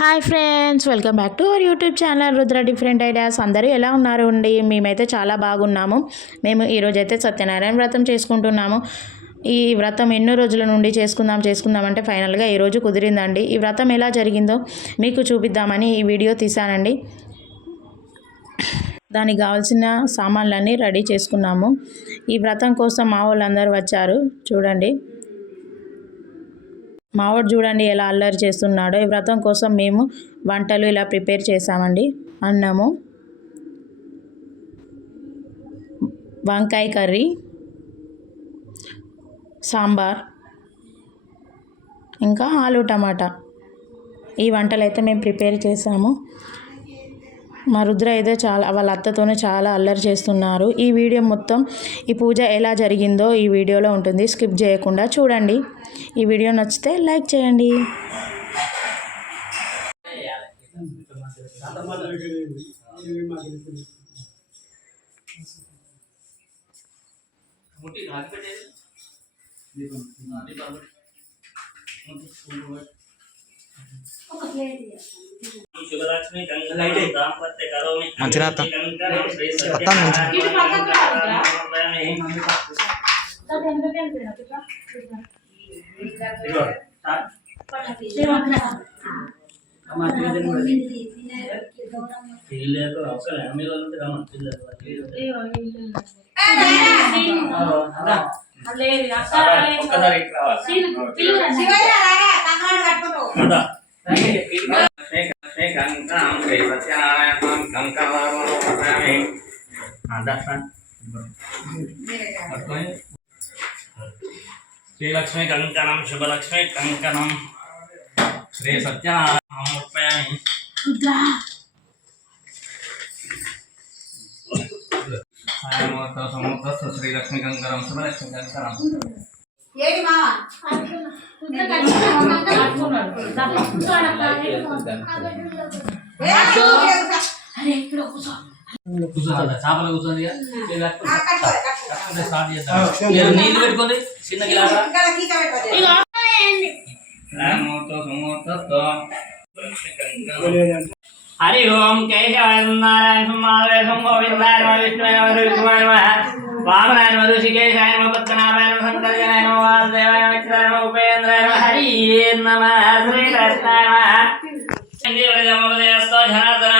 Hi friends welcome back to our YouTube channel Rudra different ideas అందరూ ఎలా ఉన్నారు అండి? మేమైతే చాలా బాగున్నాము. మేము ఈరోజైతే సత్యనారాయణ వ్రతం చేసుకుంటున్నాము. ఈ వ్రతం ఎన్నో రోజుల నుండి చేసుకుందాం చేసుకుందాం అంటే ఫైనల్గా ఈరోజు కుదిరిందండి. ఈ వ్రతం ఎలా జరిగిందో మీకు చూపిద్దామని ఈ వీడియో తీశానండి. దానికి కావాల్సిన సామాన్లన్నీ రెడీ చేసుకున్నాము. ఈ వ్రతం కోసం మా వాళ్ళందరూ వచ్చారు. చూడండి. మావాడు చూడండి ఎలా అల్లరి చేస్తున్నాడో. ఈ వ్రతం కోసం మేము వంటలు ఇలా ప్రిపేర్ చేసామండి అన్నము వంకాయ కర్రీ సాంబార్ ఇంకా ఆలు టమాటా. ఈ వంటలు అయితే మేము ప్రిపేర్ చేసాము మా రుద్ర అయితే చాలా వాళ్ళ అత్తతోనే చాలా అల్లరి చేస్తున్నారు. ఈ వీడియో మొత్తం ఈ పూజ ఎలా జరిగిందో ఈ వీడియోలో ఉంటుంది. స్కిప్ చేయకుండా చూడండి. ఈ వీడియో నచ్చితే లైక్ చేయండి. ముట్టి రాగి మంచిగా అత్త. కంకణం శ్రీలక్ష్మి కంకణం శుభలక్ష్మి కంకణం శ్రీ సత్యనారాయణ ముప్పయామి సాయమూర్త సమూర్త శ్రీలక్ష్మి కంకణం శుభలక్ష్మి కంకణం ఏడి మామ ఏ అయ్యో, కూర్చోాలి చేపలు కూర్చోండి స్టార్ట్ చేద్దాం. మీరు నీళ్ళు పెట్టుకోండి. చిన్న గిలాస. హరి ఓం కేశవాయ నారాయణ మాధవ గోవిందాయ నమ విష్ణువాయ నమ విష్ణువాయ నమ. వామనాయ నమ ఋషికేశాయ నమ పద్మనాభాయ నమ శంకర్యాయ నమ వాసుదేవాయ నమ చిత్రాయ నమ ఉపేంద్రాయ నమ. హరి నమ. నమ. జనార్దనం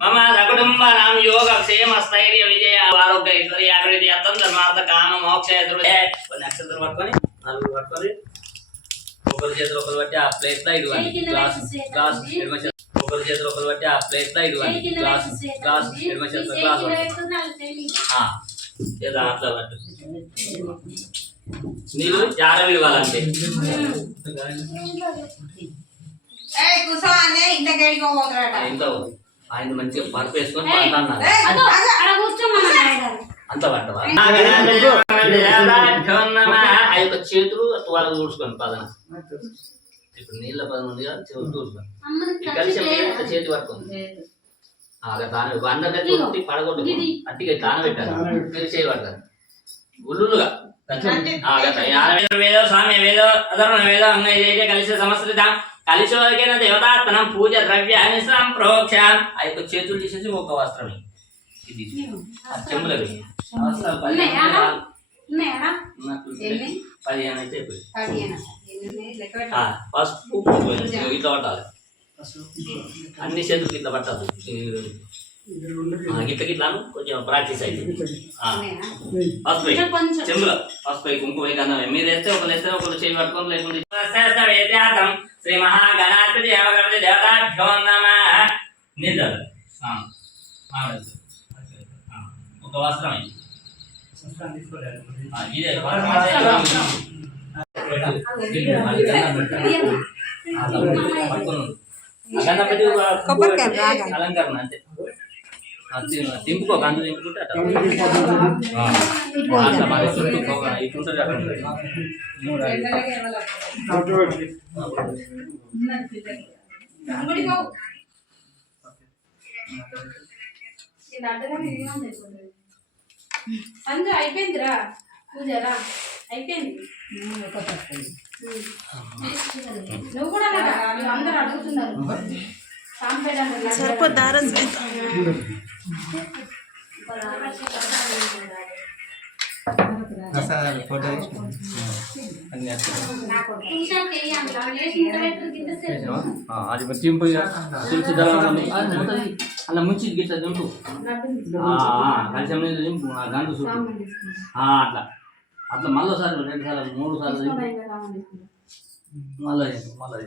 మమ సకుటుంబానాం యోగ క్షేమ స్థైర్య విజయ ఆరోగ్య ఐశ్వర్య అభివృద్ధి అర్థం ధర్మార్థ కామ మోక్ష ఎదురు నక్షత్రం పట్టుకొని నలుగురు పట్టుకొని ఒకరి చేతులు ఒకరు బట్టి ఆ ప్లేట్లో ఇదివ్వండి గ్లాస్ గ్లాస్ ఎడమ చేతులు ఒకరి చేతులు ఒకరు బట్టి ఆ ప్లేట్లో ఇదివ్వండి గ్లాస్ గ్లాస్ ఎడమ చేతులు గ్లాస్ ఏదో అట్లా పట్టు. నీళ్ళు ఇవ్వాలంటే ఏయ్, ఆయన మంచిగా పరుపు వేసుకొని. అంత ఆ యొక్క చేతులు వాళ్ళ ఊడ్చుకొని పదన. ఇప్పుడు నీళ్ళ పదం ఉంది కదా చేతులు ఊడ్చుకొని. కలిసి చేతి తాను అందరికీ కొట్టి పడగొట్టు. అట్టిగా తాను పెట్టారు మీరు చేయబడతారు. ఉల్లులుగా. వేదో స్వామి వేదో అధర్మ వేదో కలిసి సమస్కృతం కలిసి వరకైన దేవతాత్మనం పూజ ద్రవ్యాన్ని సంప్రోక్షాం ఆ యొక్క చేతులు తీసేసి ఒక వస్త్రమే. ఇది చెంబులవి. పదిహేను అయితే పసుపు ఇట్లా పట్టాలి. అన్ని చేతులు ఇట్లా పట్టాలి. ఆ, గిట్ల గిట్లాను కొంచెం ప్రాక్టీస్ అయింది ఆ, ఉన్నాయా? పసుపు వేయి. చెంబులో పసుపు వేయి, కుంకుమ వేయి, గంధం వేయి. మీరు వేస్తే ఒకరు వేస్తే ఒకరు చేయి పట్టుకొని లేకుంటే శాస్త్ర వేదాంతం శ్రీ మహాగణాధిపతి దేవగణపతి దేవతాభ్యో నమ నిద్రలు ఆ, ఆ, ఆ, ఒక వస్త్రం ఇది. ఆ, ఇదే వస్త్రం గంధం పెట్టి ఒక కొబ్బరికాయ బాగా. అలంకరణ అంతే ఆ, తి- దింపుకో గంధం దింపుకుంటే అట్లా. ఆ, అట్లా మరి చుట్టూ ఒక ఇటుంటుంది అట్లా ఉంటుంది. అందు అయిపోయిందిరా? పూజరా? అయిపోయింది. నువ్వు కూడా అందరూ అడుగుతున్నారు. సరిపోద్దారా సేపు. ఆ, అది దింపుతుంది. అలా ముంచి గిట్ల దింపు. కలిసి దింపు. ఆ గంట ఆ, అట్లా. అట్లా మళ్ళీ సార్లు రెండు సార్లు మూడు సార్లు మళ్ళీ మళ్ళీ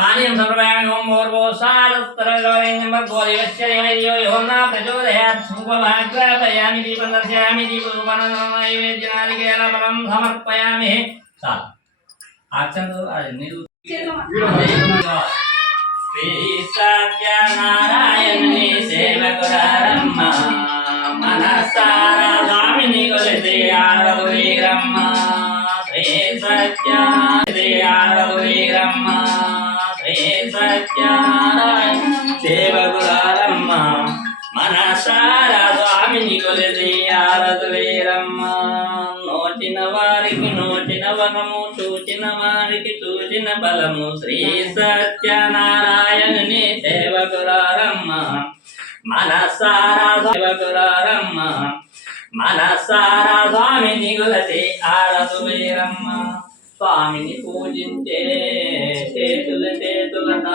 పుష్యమయ ఓం పానీయం సమర్పయామి ఓం ప్రచోదయాత్ దీపం దర్శయామి సమర్పయామి చాలు నీరు శ్రీ సత్యనారాయణుని సేవకురారమ్మ స్వామిని శ్రీ సత్య స్వామిని కొలిసి ఆడదు వీరమ్మ నోచిన వారికి నోచిన వనము చూచిన వారికి చూచిన బలము శ్రీ సత్యనారాయణుని సేవకురారమ్మ మనసారా సేవకురారమ్మ మనసారా స్వామిని గులసి ఆరదు వీరమ్మ స్వామిని పూజించే. చేతుల చేతులట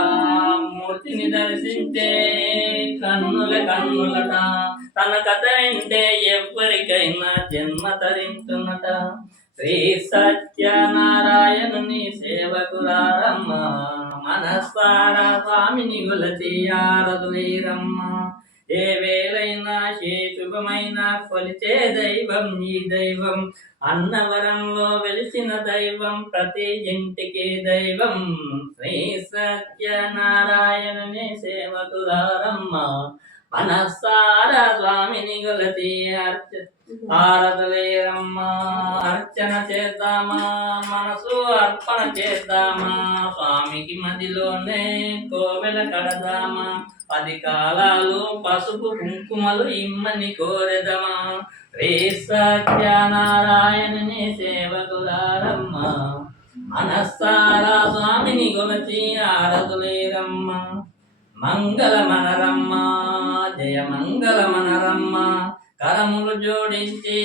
మూర్తిని దర్శించే. కన్నుల కన్నులట తన కథ వింటే ఎవరికైనా జన్మ తరించునట. శ్రీ సత్యనారాయణుని సేవకురారమ్మ మనస్సారా స్వామిని గులచి ఆరదు వీరమ్మ ఏ వేలైనా ఏ శుభమైన కొలిచే దైవం ఈ దైవం అన్నవరంలో వెలిసిన దైవం ప్రతి ఇంటికి దైవం. శ్రీ సత్యనారాయణనే సేవకులారమ్మ మనస్సార స్వామిని గులతి అర్చ ఆరదలేరమ్మ అర్చన చేద్దామా మనసు అర్పణ చేద్దామా స్వామికి మదిలోనే కోవెల కడదామా పది కాలాలు పసుపు కుంకుమలు ఇమ్మని కోరెదమా. రే సత్యనారాయణని సేవకులారమ్మా మనస్సారా స్వామిని కొలచి ఆరదులేరమ్మ మంగళ మనరమ్మ జయ మంగళ మనరమ్మ కరములు జోడించి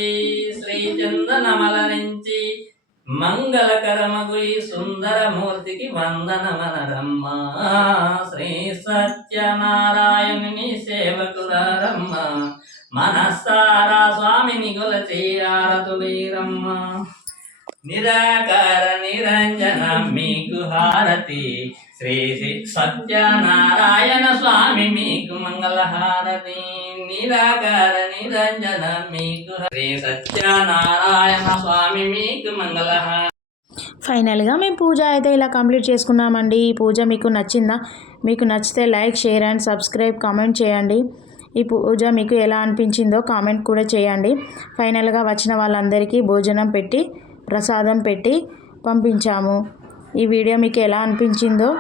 శ్రీ చందనమలరించి మంగళకరమగు ఈ సుందరమూర్తికి వందనమనరమ్మ శ్రీ సత్యనారాయణుని సేవకులారమ్మ మనస్సారా స్వామిని గొలచి ఆరతులీరమ్మ నిరాకార నిరంజన మీకు హారతి. శ్రీ శ్రీ సత్యనారాయణ స్వామి మీకు మంగళహారతి. నిరాకార నిరంజన మీకు శ్రీ సత్యనారాయణ స్వామి మీకు మంగళ. ఫైనల్గా మేము పూజ అయితే ఇలా కంప్లీట్ చేసుకున్నామండి. ఈ పూజ మీకు నచ్చిందా? మీకు నచ్చితే like share and subscribe comment చేయండి. ఈ పూజ మీకు ఎలా అనిపించిందో కామెంట్ కూడా చేయండి. ఫైనల్గా వచ్చిన వాళ్ళందరికీ భోజనం పెట్టి ప్రసాదం పెట్టి పంపించాము. ఈ వీడియో మీకు ఎలా అనిపించిందో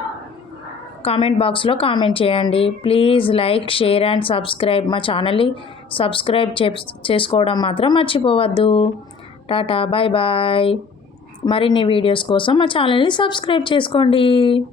కామెంట్ బాక్స్లో కామెంట్ చేయండి. Please like share and subscribe మా ఛానల్ని సబ్స్క్రైబ్ చేస్- చేసుకోవడం మాత్రం మర్చిపోవద్దు. Tata bye bye. మరిన్ని వీడియోస్ కోసం మా ఛానల్ని సబ్స్క్రైబ్ చేసుకోండి.